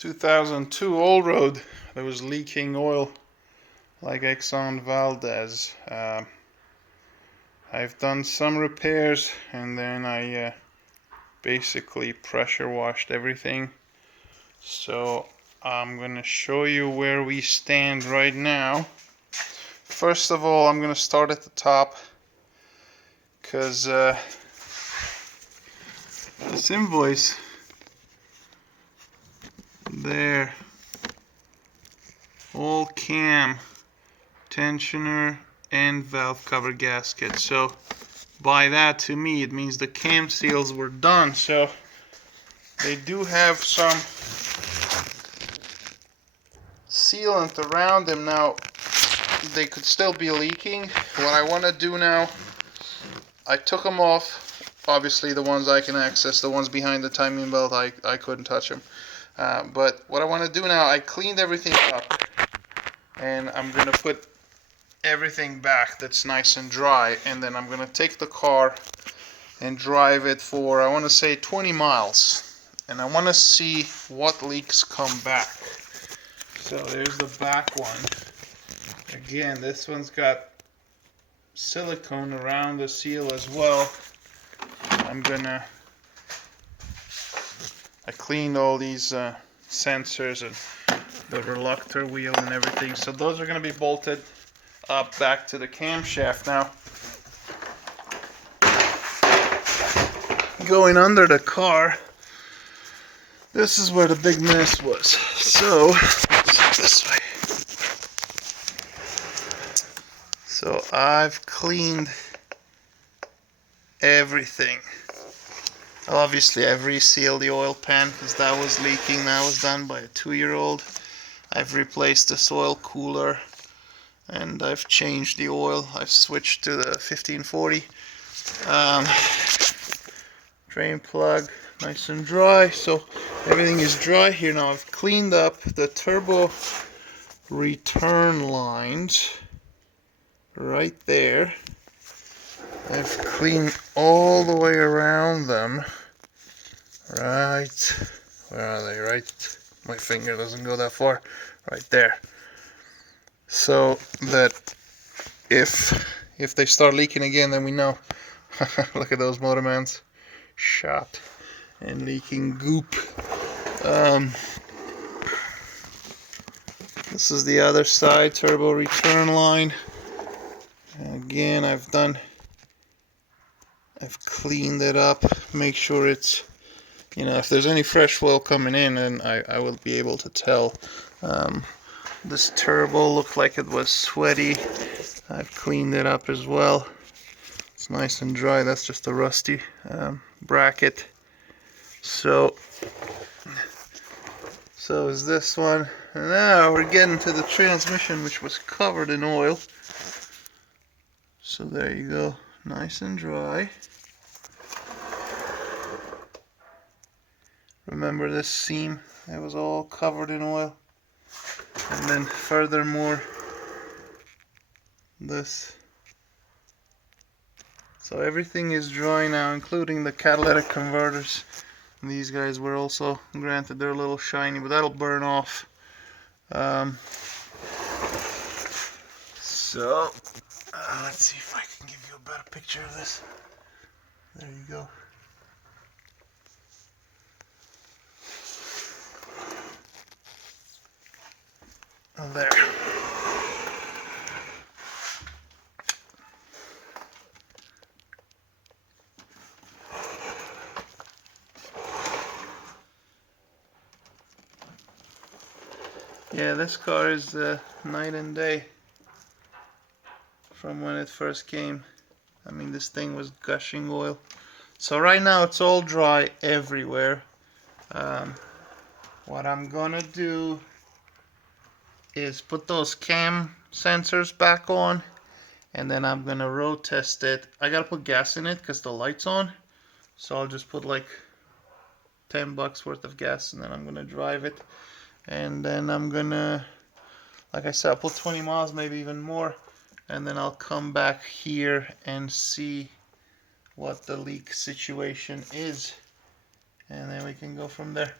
2002 Allroad that was leaking oil like Exxon Valdez. I've done some repairs and then I basically pressure washed everything. So I'm gonna show you where we stand right now. First of all, I'm gonna start at the top because this invoice there, all cam, tensioner and valve cover gasket. So by that, to me, it means the cam seals were done. So they do have some sealant around them. Now they could still be leaking. What I want to do now, I took them off. Obviously the ones I can access, the ones behind the timing belt, I couldn't touch them. But what I want to do now, I cleaned everything up and I'm going to put everything back that's nice and dry, and then I'm going to take the car and drive it for, I want to say 20 miles, and I want to see what leaks come back. So there's the back one. Again, this one's got silicone around the seal as well. I cleaned all these sensors and the reluctor wheel and everything, so those are going to be bolted up back to the camshaft. Now, going under the car, this is where the big mess was. So let's do this way. So I've cleaned everything. Obviously I've resealed the oil pan because that was leaking. That was done by a 2-year-old. I've replaced this oil cooler and I've changed the oil. I've switched to the 1540. Drain plug nice and dry, so everything is dry here. Now I've cleaned up the turbo return lines right there. I've cleaned all the way around them. Right, where are they? Right, my finger doesn't go that far. Right there. So that if they start leaking again, then we know. Look at those motor mounts, shot and leaking goop. This is the other side, turbo return line. Again, I've cleaned it up, make sure it's, if there's any fresh oil coming in, then I will be able to tell. This turbo looked like it was sweaty. I've cleaned it up as well. It's nice and dry. That's just a rusty bracket. So is this one. And now we're getting to the transmission, which was covered in oil. So there you go, nice and dry. Remember this seam? It was all covered in oil. And then furthermore, this. So everything is dry now, including the catalytic converters. And these guys were also granted, they're a little shiny, but that'll burn off. Let's see if I can give you a better picture of this. There you go. There. Yeah, this car is night and day from when it first came. I mean, this thing was gushing oil. So right now it's all dry everywhere. What I'm gonna do is put those cam sensors back on, and then I'm gonna road test it. I gotta put gas in it because the light's on, so I'll just put like $10 worth of gas, and then I'm gonna drive it, and then I'm gonna, like I said, I'll put 20 miles, maybe even more, and then I'll come back here and see what the leak situation is, and then we can go from there.